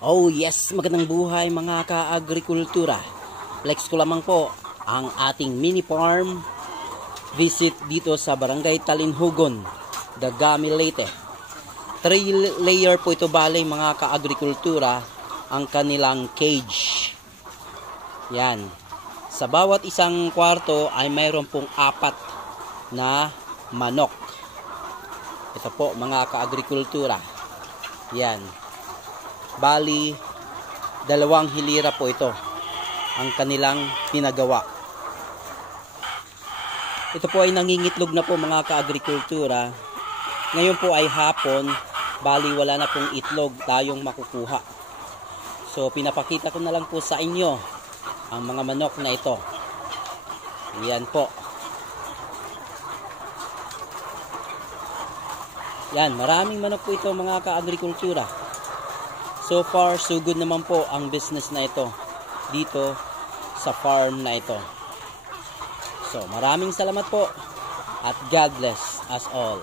Oh yes, magandang buhay mga ka-agrikultura. Flex ko lamang po ang ating mini farm visit dito sa Barangay Talinhugon, Dagami, Leyte. 3 layer po ito bale mga ka-agrikultura ang kanilang cage. Yan. Sa bawat isang kwarto ay mayroon pong 4 na manok. Ito po mga ka-agrikultura. Yan. Bali, 2 hilira po ito ang kanilang pinagawa. Ito po ay nangingitlog na po mga ka-agrikultura. Ngayon po ay hapon, bali wala na pong itlog tayong makukuha. So pinapakita ko na lang po sa inyo ang mga manok na ito. Yan po. Yan, maraming manok po ito mga ka-agrikultura. So far, so good naman po ang business na ito dito sa farm na ito. So, maraming salamat po at God bless us all.